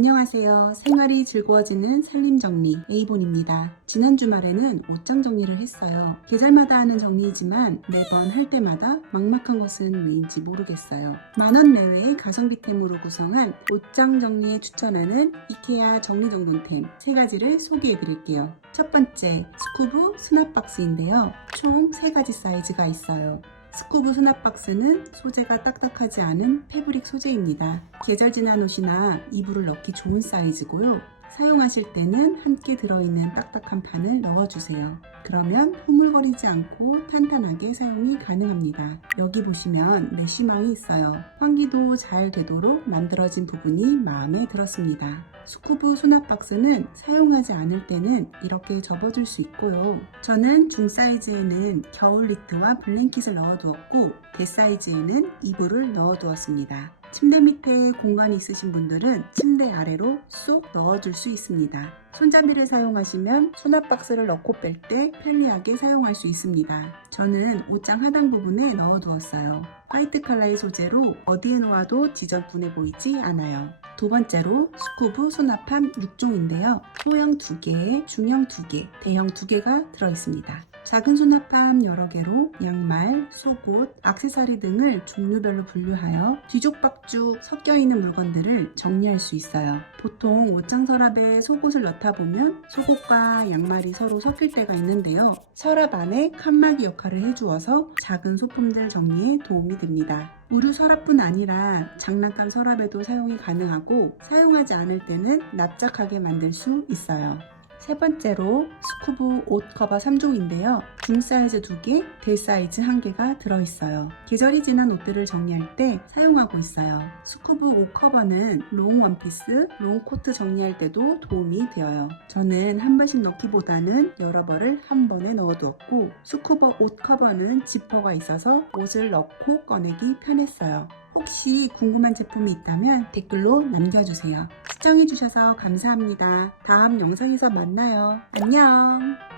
안녕하세요. 생활이 즐거워지는 살림 정리 에이본입니다. 지난 주말에는 옷장 정리를 했어요. 계절마다 하는 정리이지만 매번 할 때마다 막막한 것은 왜인지 모르겠어요. 만원 내외의 가성비템으로 구성한 옷장 정리에 추천하는 이케아 정리정돈템 세 가지를 소개해 드릴게요. 첫 번째, 스쿠브 수납 박스인데요. 총 세 가지 사이즈가 있어요. 스쿠브 수납 박스는 소재가 딱딱하지 않은 패브릭 소재입니다. 계절 지난 옷이나 이불을 넣기 좋은 사이즈고요. 사용하실 때는 함께 들어있는 딱딱한 판을 넣어주세요. 그러면 흐물거리지 않고 탄탄하게 사용이 가능합니다. 여기 보시면 메쉬망이 있어요. 환기도 잘 되도록 만들어진 부분이 마음에 들었습니다. 스쿠브 수납 박스는 사용하지 않을 때는 이렇게 접어줄 수 있고요. 저는 중 사이즈에는 겨울 니트와 블랭킷을 넣어두었고 대 사이즈에는 이불을 넣어두었습니다. 침대 밑에 공간이 있으신 분들은 침대 아래로 쏙 넣어줄 수 있습니다. 손잡이를 사용하시면 수납 박스를 넣고 뺄 때 편리하게 사용할 수 있습니다. 저는 옷장 하단 부분에 넣어두었어요. 화이트 컬러의 소재로 어디에 놓아도 지저분해 보이지 않아요. 두 번째로 스쿠브 수납함 6종인데요. 소형 2개, 중형 2개, 대형 2개가 들어있습니다. 작은 수납함 여러 개로 양말, 속옷, 악세사리 등을 종류별로 분류하여 뒤죽박죽 섞여 있는 물건들을 정리할 수 있어요. 보통 옷장 서랍에 속옷을 넣다 보면 속옷과 양말이 서로 섞일 때가 있는데요. 서랍 안에 칸막이 역할을 해주어서 작은 소품들 정리에 도움이 됩니다. 우류 서랍뿐 아니라 장난감 서랍에도 사용이 가능하고 사용하지 않을 때는 납작하게 만들 수 있어요. 세 번째로 스쿠브 옷 커버 3종인데요. 중 사이즈 2개, 대 사이즈 1개가 들어있어요. 계절이 지난 옷들을 정리할 때 사용하고 있어요. 스쿠브 옷 커버는 롱 원피스, 롱 코트 정리할 때도 도움이 되어요. 저는 한 번씩 넣기보다는 여러 벌을 한 번에 넣어두었고 스쿠버 옷 커버는 지퍼가 있어서 옷을 넣고 꺼내기 편했어요. 혹시 궁금한 제품이 있다면 댓글로 남겨주세요. 시청해주셔서 감사합니다. 다음 영상에서 만나요. 안녕!